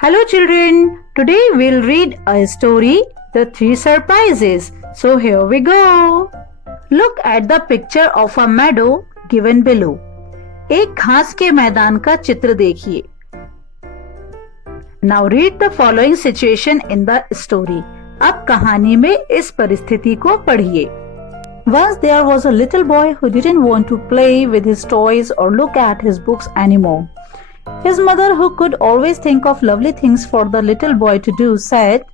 Hello children, today we'll read a story, The Three Surprises. So here we go. Look at the picture of a meadow given below. एक घास के मैदान का चित्र देखिए. Now read the following situation in the story. अब कहानी में इस परिस्थिति को पढ़िए. Once there was a little boy who didn't want to play with his toys or look at his books anymore. His mother, who could always think of lovely things for the little boy to do, said,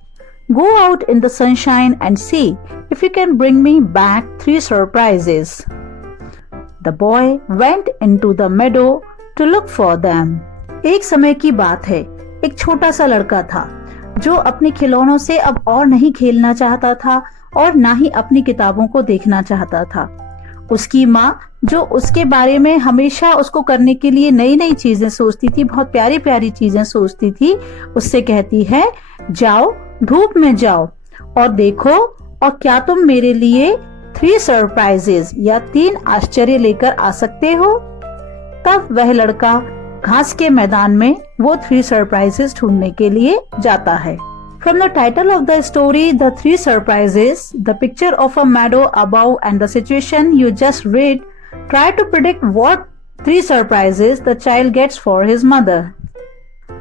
"Go out in the sunshine and see if you can bring me back 3 surprises." The boy went into the meadow to look for them. एक समय की बात है, एक छोटा सा लड़का था जो अपने खिलौनों से अब और नहीं खेलना चाहता था और ना ही अपनी किताबों को देखना चाहता था. उसकी माँ, जो उसके बारे में हमेशा उसको करने के लिए नई नई चीजें सोचती थी, बहुत प्यारी प्यारी चीजें सोचती थी, उससे कहती है, जाओ धूप में जाओ और देखो और क्या तुम मेरे लिए 3 सरप्राइजेस या 3 आश्चर्य लेकर आ सकते हो. तब वह लड़का घास के मैदान में वो 3 सरप्राइजेस ढूंढने के लिए जाता है. From the title of the story, The 3 Surprises, the picture of a meadow above and the situation you just read, try to predict what 3 surprises the child gets for his mother.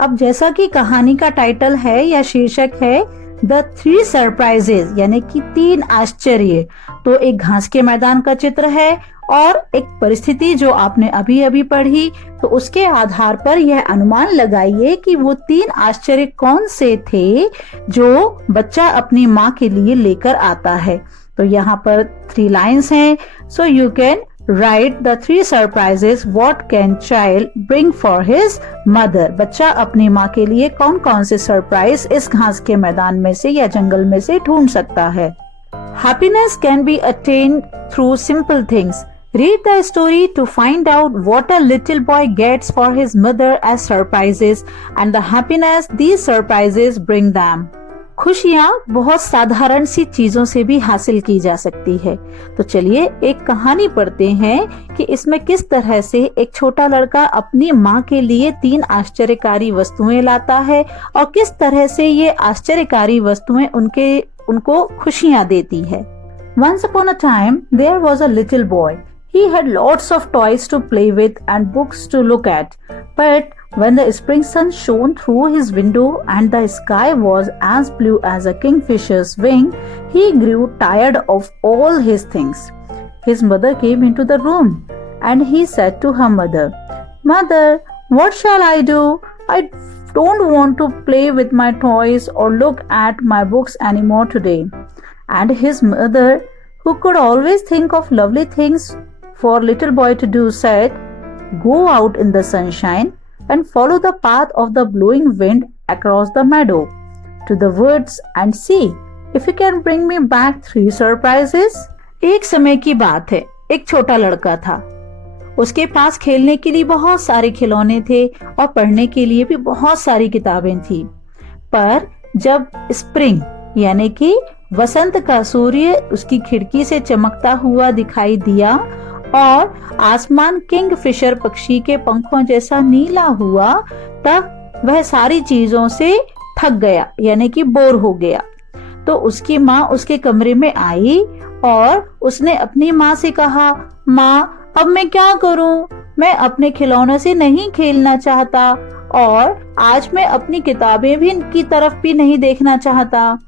अब जैसा कि कहानी का title है या शीर्षक है The 3 Surprises यानी कि 3 आश्चर्य, तो एक घास के मैदान का चित्र है और एक परिस्थिति जो आपने अभी अभी पढ़ी, तो उसके आधार पर यह अनुमान लगाइए कि वो 3 आश्चर्य कौन से थे जो बच्चा अपनी माँ के लिए लेकर आता है. तो यहाँ पर 3 लाइन्स हैं. So you can write the 3 surprises what can child bring for his mother. बच्चा अपनी माँ के लिए कौन कौन से सरप्राइज इस घास के मैदान में से या जंगल में से ढूंढ सकता है. Happiness can be attained through simple things. Read the story to find out what a little boy gets for his mother as surprises and the happiness these surprises bring them. खुशियाँ बहुत साधारण सी चीजों से भी हासिल की जा सकती है. तो चलिए एक कहानी पढ़ते हैं कि इसमें किस तरह से एक छोटा लड़का अपनी माँ के लिए 3 आश्चर्यकारी वस्तुएं लाता है और किस तरह से ये आश्चर्यकारी वस्तुएं उनको खुशियाँ देती है. Once upon a time, there was a little boy. He had lots of toys to play with and books to look at. But when the spring sun shone through his window and the sky was as blue as a kingfisher's wing, he grew tired of all his things. His mother came into the room and he said to her mother, "Mother, what shall I do? I don't want to play with my toys or look at my books anymore today." And his mother, who could always think of lovely things for little boy to do, said, "Go out in the sunshine and follow the path of the blowing wind across the meadow to the woods and see if you can bring me back 3 surprises." एक समय की बात है, एक छोटा लड़का था. उसके पास खेलने के लिए बहुत सारे खिलौने थे और पढ़ने के लिए भी बहुत सारी किताबें थी. पर जब स्प्रिंग यानी कि वसंत का सूर्य उसकी खिड़की से चमकता हुआ दिखाई दिया और आसमान किंगफिशर पक्षी के पंखों जैसा नीला हुआ, तब वह सारी चीजों से थक गया यानी कि बोर हो गया. तो उसकी माँ उसके कमरे में आई और उसने अपनी माँ से कहा, "माँ, अब मैं क्या करूं? मैं अपने खिलौनों से नहीं खेलना चाहता और आज मैं अपनी किताबें भी की तरफ भी नहीं देखना चाहता."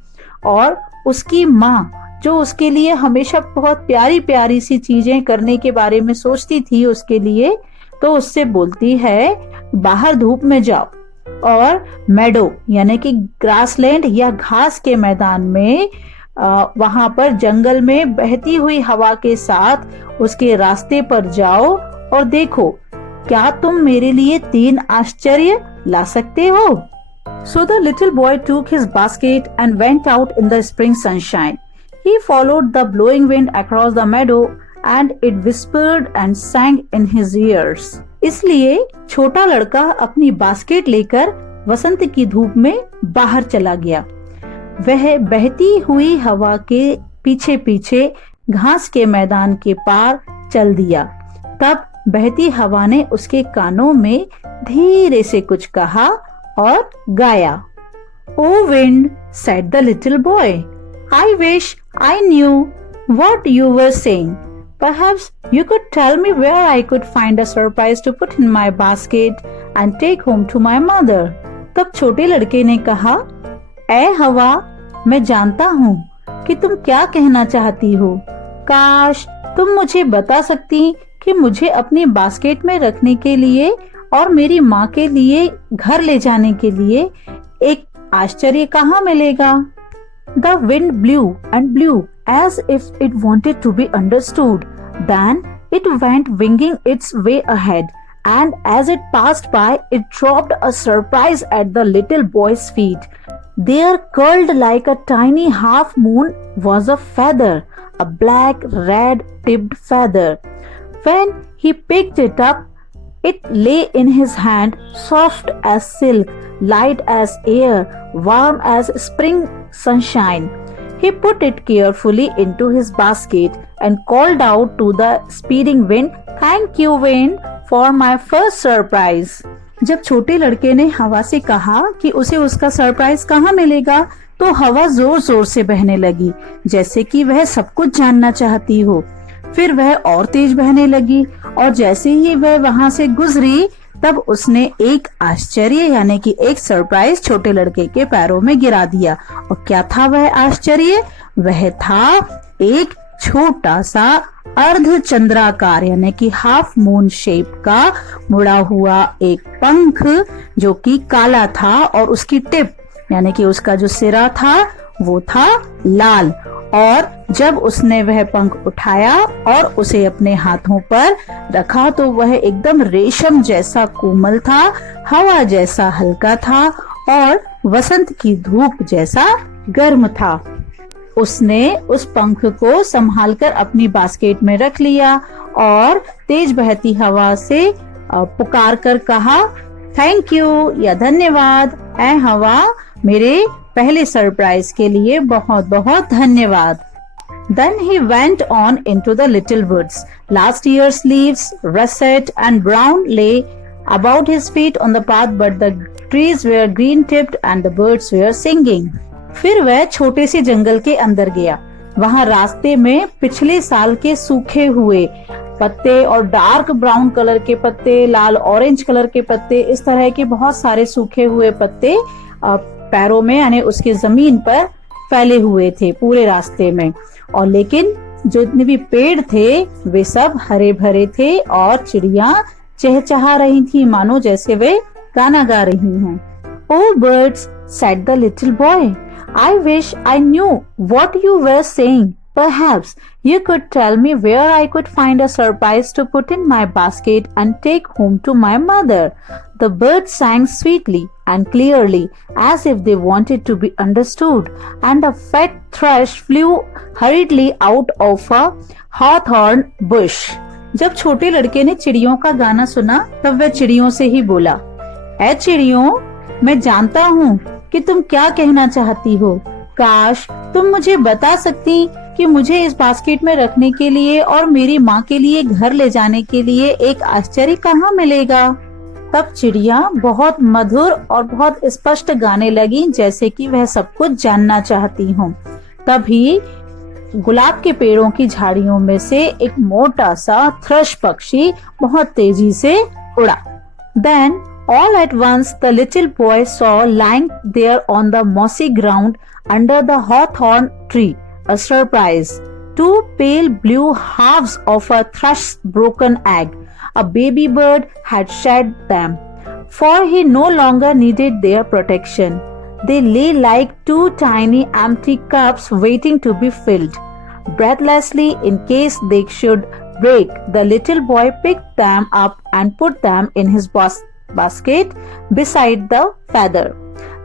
और उसकी माँ, जो उसके लिए हमेशा बहुत प्यारी प्यारी सी चीजें करने के बारे में सोचती थी उसके लिए, तो उससे बोलती है, "बाहर धूप में जाओ और मेडो यानी कि ग्रासलैंड या घास के मैदान में वहां पर जंगल में बहती हुई हवा के साथ उसके रास्ते पर जाओ और देखो क्या तुम मेरे लिए 3 आश्चर्य ला सकते हो." So the little boy took his basket and went out in the spring sunshine. He followed the blowing wind across the meadow and it whispered and sang in his ears. इसलिए छोटा लड़का अपनी बास्केट लेकर वसंत की धूप में बाहर चला गया. वह बहती हुई हवा के पीछे पीछे घास के मैदान के पार चल दिया. तब बहती हवा ने उसके कानों में धीरे से कुछ कहा और गाया। "O wind," said the little boy, "I wish I knew what you were saying. Perhaps you could tell me where I could find a surprise to put in my basket and take home to my mother." तब छोटे लड़के ने कहा, "ऐ हवा, मैं जानता हूँ कि तुम क्या कहना चाहती हो। काश तुम मुझे बता सकती कि मुझे अपनी बास्केट में रखने के लिए और मेरी माँ के लिए घर ले जाने के लिए एक आश्चर्य कहाँ मिलेगा?" The wind blew and blew as if it wanted to be understood. Then it went winging its way ahead, and as it passed by, it dropped a surprise at the little boy's feet. There, curled like a tiny half moon, was a feather, a black, red-tipped feather. When he picked it up, it lay in his hand, soft as silk, light as air, warm as spring sunshine. He put it carefully into his basket and called out to the speeding wind, "Thank you, wind, for my first surprise." जब छोटे लड़के ने हवा से कहा कि उसे उसका सरप्राइज कहाँ मिलेगा, तो हवा जोर जोर से बहने लगी, जैसे कि वह सब कुछ जानना चाहती हो। फिर वह और तेज बहने लगी और जैसे ही वह वहां से गुजरी, तब उसने एक आश्चर्य यानी कि एक सरप्राइज छोटे लड़के के पैरों में गिरा दिया। और क्या था वह आश्चर्य? वह था एक छोटा सा अर्ध चंद्राकार यानी कि हाफ मून शेप का मुड़ा हुआ एक पंख, जो कि काला था, और उसकी टिप यानी कि उसका जो सिरा था वो था लाल। और जब उसने वह पंख उठाया और उसे अपने हाथों पर रखा, तो वह एकदम रेशम जैसा कोमल था, हवा जैसा हल्का था और वसंत की धूप जैसा गर्म था। उसने उस पंख को संभालकर अपनी बास्केट में रख लिया और तेज बहती हवा से पुकार कर कहा, "थैंक यू" या धन्यवाद, ऐ हवा, मेरे पहले सरप्राइज के लिए बहुत बहुत धन्यवाद। Then he went on into the little woods. Last year's leaves, russet and brown, lay about his feet on the path, but the trees were green-tipped and the birds were singing. फिर वह छोटे से जंगल के अंदर गया। वहाँ रास्ते में पिछले साल के सूखे हुए पत्ते और डार्क ब्राउन कलर के पत्ते, लाल ऑरेंज कलर के पत्ते, इस तरह के बहुत सारे सूखे हुए पत्ते पैरों में यानी उसके जमीन पर फैले हुए थे पूरे रास्ते में। और लेकिन जो जितने भी पेड़ थे वे सब हरे भरे थे और चिड़िया चहचहा रही थी, मानो जैसे वे गाना गा रही हैं। "Oh birds," said the little boy, "I wish I knew what you were saying. Perhaps you could tell me where I could find a surprise to put in my basket and take home to my mother." The birds sang sweetly and clearly as if they wanted to be understood, and a fat thrush flew hurriedly out of a hawthorn bush. जब छोटे लड़के ने चिड़ियों का गाना सुना, तब वह चिड़ियों से ही बोला, "ऐ चिड़ियों, मैं जानता हूँ कि तुम क्या कहना चाहती हो। काश तुम मुझे बता सकती कि मुझे इस बास्केट में रखने के लिए और मेरी माँ के लिए घर ले जाने के लिए एक आश्चर्य कहाँ मिलेगा?" तब चिड़िया बहुत मधुर और बहुत स्पष्ट गाने लगी, जैसे कि वह सब कुछ जानना चाहती हों। तभी गुलाब के पेड़ों की झाड़ियों में से एक मोटा सा थ्रश पक्षी बहुत तेजी से उड़ा। Then all at once the little boy saw lying there on the mossy ground under the hawthorn tree a surprise. 2 pale blue halves of a thrush's broken egg. A baby bird had shed them, for he no longer needed their protection. They lay like 2 tiny empty cups waiting to be filled. Breathlessly, in case they should break, the little boy picked them up and put them in his basket beside the feather.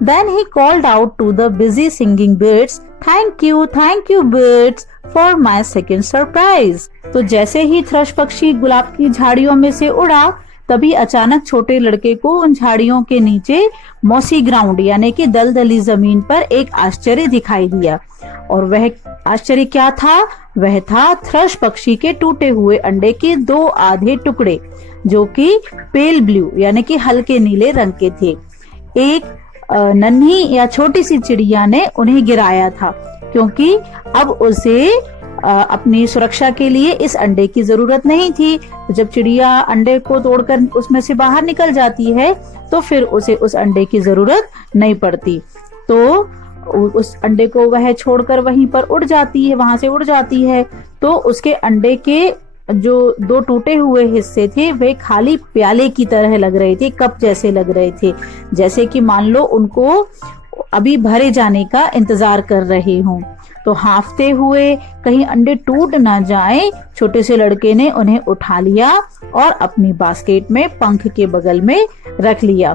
Then he called out to the busy singing birds, thank you birds for my second surprise." तो जैसे ही thrust पक्षी गुलाब की झाड़ियों में से उड़ा, तभी अचानक छोटे लड़के को उन झाड़ियों के नीचे मॉसी ग्राउंड यानी कि दलदली जमीन पर एक आश्चर्य दिखाई दिया। और वह आश्चर्य क्या था? वह था थ्रश पक्षी के टूटे हुए अंडे के 2 आधे टुकड़े, जो कि पेल ब्लू यानी कि हल्के नीले रंग के थे। एक नन्ही या छोटी सी चिड़िया ने उन्हें गिराया था, क्योंकि अब उसे अपनी सुरक्षा के लिए इस अंडे की जरूरत नहीं थी। तो जब चिड़िया अंडे को तोड़कर उसमें से बाहर निकल जाती है तो फिर उसे उस अंडे की जरूरत नहीं पड़ती। तो उस अंडे को वह छोड़कर वहीं पर उड़ जाती है, वहां से उड़ जाती है। तो उसके अंडे के जो दो टूटे हुए हिस्से थे वे खाली प्याले की तरह लग रहे थे, कप जैसे लग रहे थे, जैसे कि मान लो उनको अभी भरे जाने का इंतजार कर रहे हों। तो हांफते हुए कहीं अंडे टूट ना जाए, छोटे से लड़के ने उन्हें उठा लिया और अपनी बास्केट में पंख के बगल में रख लिया।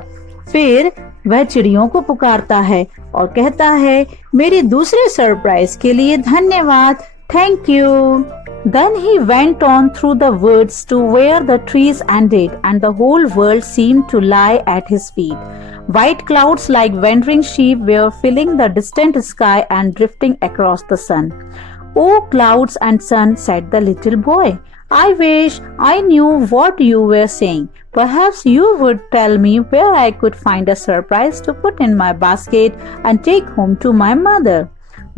फिर वह चिड़ियों को पुकारता है और कहता है, मेरी दूसरे सरप्राइज के लिए धन्यवाद, thank you. Then he went on through the woods to where the trees ended, and the whole world seemed to lie at his feet. White clouds like wandering sheep were filling the distant sky and drifting across the sun. "Oh, clouds and sun," said the little boy, "I wish I knew what you were saying. Perhaps you would tell me where I could find a surprise to put in my basket and take home to my mother."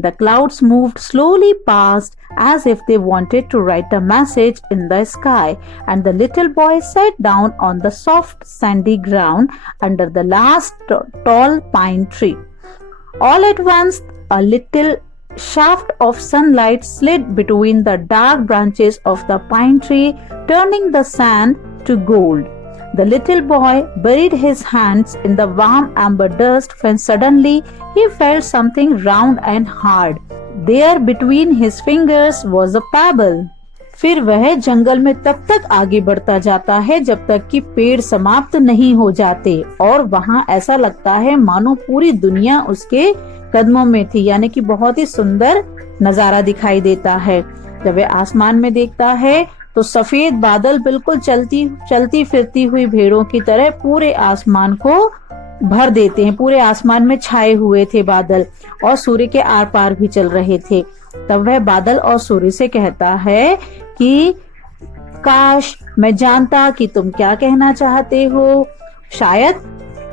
The clouds moved slowly past as if they wanted to write a message in the sky, and the little boy sat down on the soft sandy ground under the last tall pine tree. All at once, a little shaft of sunlight slid between the dark branches of the pine tree, turning the sand to gold. The little boy buried his hands in the warm amber dust when suddenly he felt something round and hard. There between his fingers was a pebble. फिर वह जंगल में तब तक आगे बढ़ता जाता है जब तक कि पेड़ समाप्त नहीं हो जाते, और वहाँ ऐसा लगता है मानो पूरी दुनिया उसके कदमों में थी, यानी कि बहुत ही सुंदर नजारा दिखाई देता है। जब वह आसमान में देखता है तो सफेद बादल बिल्कुल चलती फिरती हुई भेड़ों की तरह पूरे आसमान को भर देते हैं। पूरे आसमान में छाए हुए थे बादल, और सूर्य के आर पार भी चल रहे थे। तब वह बादल और सूर्य से कहता है कि काश मैं जानता कि तुम क्या कहना चाहते हो। शायद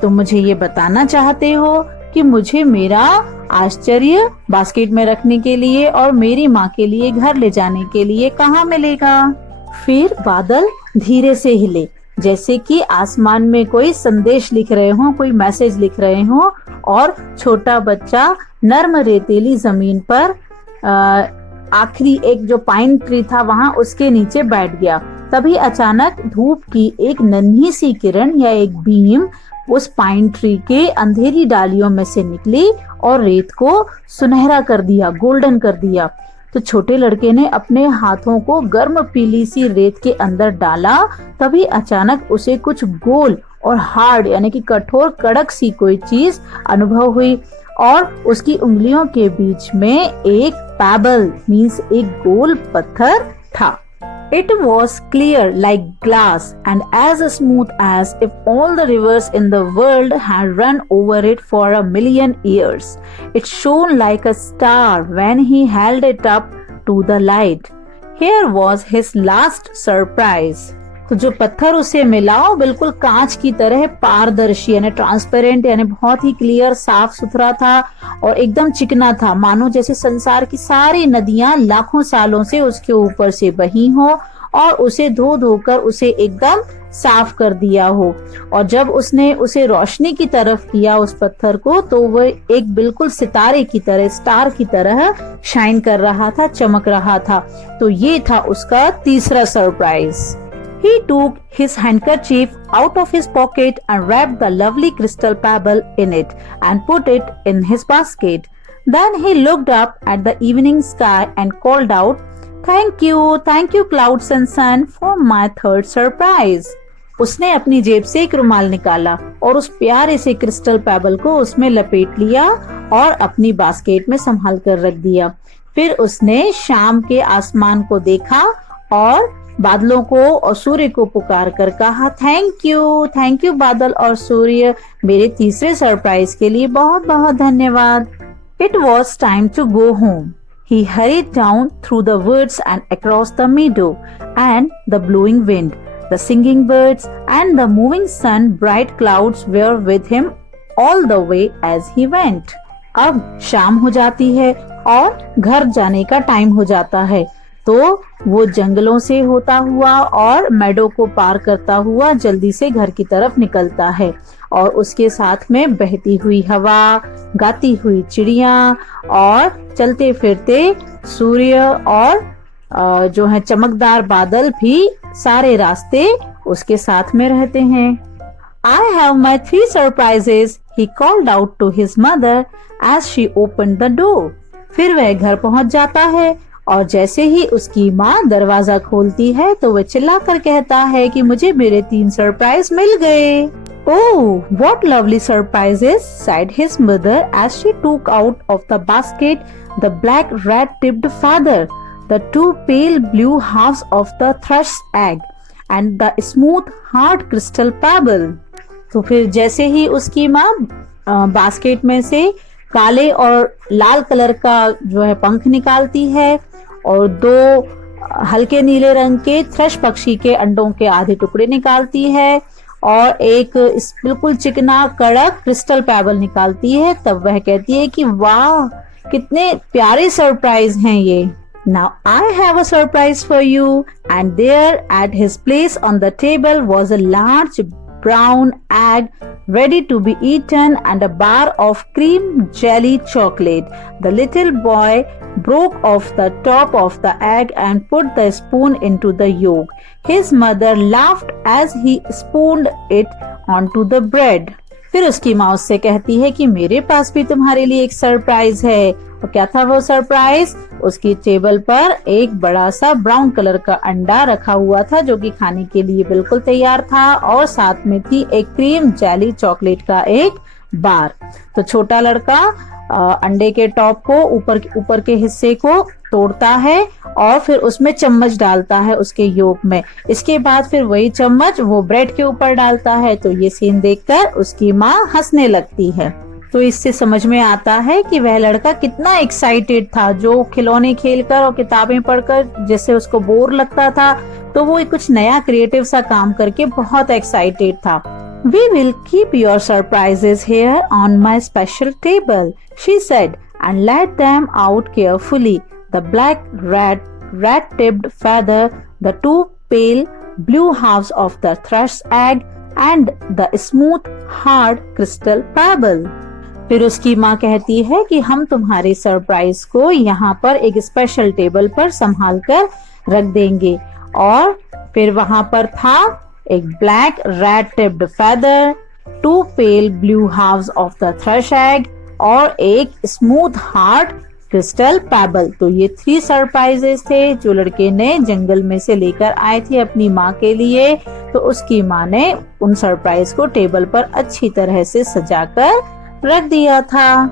तुम मुझे ये बताना चाहते हो कि मुझे मेरा आश्चर्य बास्केट में रखने के लिए और मेरी माँ के लिए घर ले जाने के लिए कहाँ मिलेगा। फिर बादल धीरे से हिले, जैसे कि आसमान में कोई संदेश लिख रहे हो, कोई मैसेज लिख रहे हो, और छोटा बच्चा नर्म रेतीली जमीन पर आखिरी एक जो पाइन ट्री था वहां उसके नीचे बैठ गया। तभी अचानक धूप की एक नन्ही सी किरण या एक बीम उस पाइन ट्री के अंधेरी डालियों में से निकली और रेत को सुनहरा कर दिया, गोल्डन कर दिया। तो छोटे लड़के ने अपने हाथों को गर्म पीली सी रेत के अंदर डाला। तभी अचानक उसे कुछ गोल और हार्ड यानी कि कठोर कड़क सी कोई चीज अनुभव हुई, और उसकी उंगलियों के बीच में एक पैबल मीन्स एक गोल पत्थर था। It was clear like glass and as smooth as if all the rivers in the world had run over it for a million years. It shone like a star when he held it up to the light. Here was his last surprise. तो जो पत्थर उसे मिला वो बिल्कुल कांच की तरह पारदर्शी यानी ट्रांसपेरेंट यानी बहुत ही क्लियर साफ सुथरा था और एकदम चिकना था, मानो जैसे संसार की सारी नदियां लाखों सालों से उसके ऊपर से बही हो और उसे धो धोकर उसे एकदम साफ कर दिया हो। और जब उसने उसे रोशनी की तरफ किया उस पत्थर को, तो वह एक बिल्कुल सितारे की तरह, स्टार की तरह शाइन कर रहा था, चमक रहा था। तो ये था उसका तीसरा surprise. He took his handkerchief out of his pocket and wrapped the lovely crystal pebble in it and put it in his basket. Then he looked up at the evening sky and called out, thank you clouds and sun for my third surprise." उसने अपनी जेब से एक रुमाल निकाला और उस प्यारे से क्रिस्टल पेबल को उसमें लपेट लिया और अपनी बास्केट में संभाल कर रख दिया। फिर उसने शाम के आसमान को देखा और बादलों को और सूर्य को पुकार कर कहा, थैंक यू बादल और सूर्य, मेरे तीसरे सरप्राइज के लिए बहुत बहुत धन्यवाद। It was time to go home. He hurried down through the woods and across the meadow, and the blowing wind, the singing birds, and the moving sun, bright clouds were with him all the way as he went. अब शाम हो जाती है और घर जाने का time हो जाता है, तो वो जंगलों से होता हुआ और मेडो को पार करता हुआ जल्दी से घर की तरफ निकलता है और उसके साथ में बहती हुई हवा, गाती हुई चिड़िया और चलते फिरते सूर्य और जो है चमकदार बादल भी सारे रास्ते उसके साथ में रहते हैं। I have my 3 surprises, he called out to his mother as she opened the door. फिर वह घर पहुंच जाता है और जैसे ही उसकी माँ दरवाजा खोलती है तो वह चिल्लाकर कहता है कि मुझे मेरे 3 सरप्राइज मिल गए। Oh, what lovely surprises, sighed his mother as she took out of the basket the black rat-tipped feather, the 2 pale blue halves of the thrush's egg, and the smooth hard crystal pebble. तो फिर जैसे ही उसकी माँ basket में से काले और लाल colour का जो है पंख निकालती है और 2 हल्के नीले रंग के थ्रश पक्षी के अंडों के आधे टुकड़े निकालती है और एक बिल्कुल चिकना कड़क क्रिस्टल पेबल निकालती है, तब वह कहती है कि वाह कितने प्यारे सरप्राइज हैं ये। Now I have a surprise for you, and there at his place on the table was a large brown egg ready to be eaten and a bar of cream jelly chocolate. The little boy broke off the top of the egg and put the spoon into the yolk. His mother laughed as he spooned it onto the bread. फिर उसकी माँ उससे कहती है कि मेरे पास भी तुम्हारे लिए एक सरप्राइज है। और क्या था वो सरप्राइज? उसकी टेबल पर एक बड़ा सा ब्राउन कलर का अंडा रखा हुआ था जो कि खाने के लिए बिल्कुल तैयार था और साथ में थी एक क्रीम जेली चॉकलेट का एक बार। तो छोटा लड़का अंडे के टॉप को ऊपर के हिस्से को तोड़ता है और फिर उसमें चम्मच डालता है उसके योक में। इसके बाद फिर वही चम्मच वो ब्रेड के ऊपर डालता है। तो ये सीन देखकर उसकी माँ हंसने लगती है। तो इससे समझ में आता है कि वह लड़का कितना एक्साइटेड था, जो खिलौने खेलकर और किताबें पढ़कर जैसे उसको बोर लगता था, तो वो कुछ नया क्रिएटिव सा काम करके बहुत एक्साइटेड था। We will keep your surprises here on my special table, she said, and laid them out carefully. The black rat-tipped feather, the 2 pale blue halves of the thrush's egg, and the smooth hard crystal pebble. फिर उसकी माँ कहती है कि हम तुम्हारे surprise को यहाँ पर एक स्पेशल टेबल पर संभाल कर रख देंगे। और फिर वहां पर था एक black rat tipped feather, 2 pale blue halves of the thrush egg और एक स्मूथ हार्ड क्रिस्टल पेबल। तो ये 3 सरप्राइजेस थे जो लड़के ने जंगल में से लेकर आए थे अपनी माँ के लिए। तो उसकी माँ ने उन सरप्राइज को टेबल पर अच्छी तरह से सजाकर रख दिया था।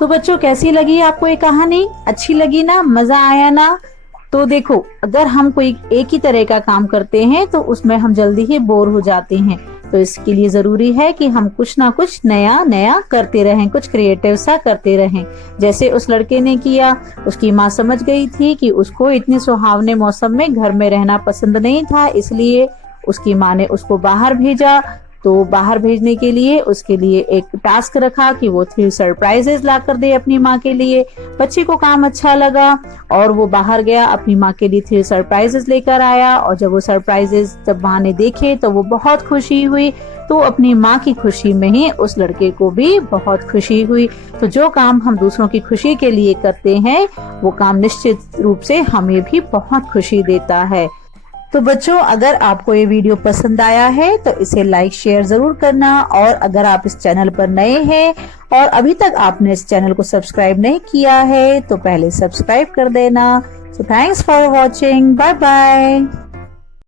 तो बच्चों कैसी लगी आपको ये कहानी? अच्छी लगी ना? मजा आया ना? तो देखो, अगर हम कोई एक ही तरह का काम करते हैं तो उसमें हम जल्दी ही बोर हो जाते हैं। तो इसके लिए जरूरी है कि हम कुछ ना कुछ नया नया करते रहें, कुछ क्रिएटिव सा करते रहें। जैसे उस लड़के ने किया, उसकी माँ समझ गई थी कि उसको इतने सुहावने मौसम में घर में रहना पसंद नहीं था, इसलिए उसकी माँ ने उसको बाहर भेजा। तो बाहर भेजने के लिए उसके लिए एक टास्क रखा कि वो 3 सरप्राइजेस ला कर दे अपनी माँ के लिए। बच्चे को काम अच्छा लगा और वो बाहर गया, अपनी माँ के लिए 3 सरप्राइजेस लेकर आया। और जब वो सरप्राइजेस जब माँ ने देखे तो वो बहुत खुशी हुई। तो अपनी माँ की खुशी में ही उस लड़के को भी बहुत खुशी हुई। तो जो काम हम दूसरों की खुशी के लिए करते हैं वो काम निश्चित रूप से हमें भी बहुत खुशी देता है। तो बच्चों, अगर आपको ये वीडियो पसंद आया है तो इसे लाइक शेयर जरूर करना। और अगर आप इस चैनल पर नए हैं और अभी तक आपने इस चैनल को सब्सक्राइब नहीं किया है तो पहले सब्सक्राइब कर देना। So thanks for watching, bye bye.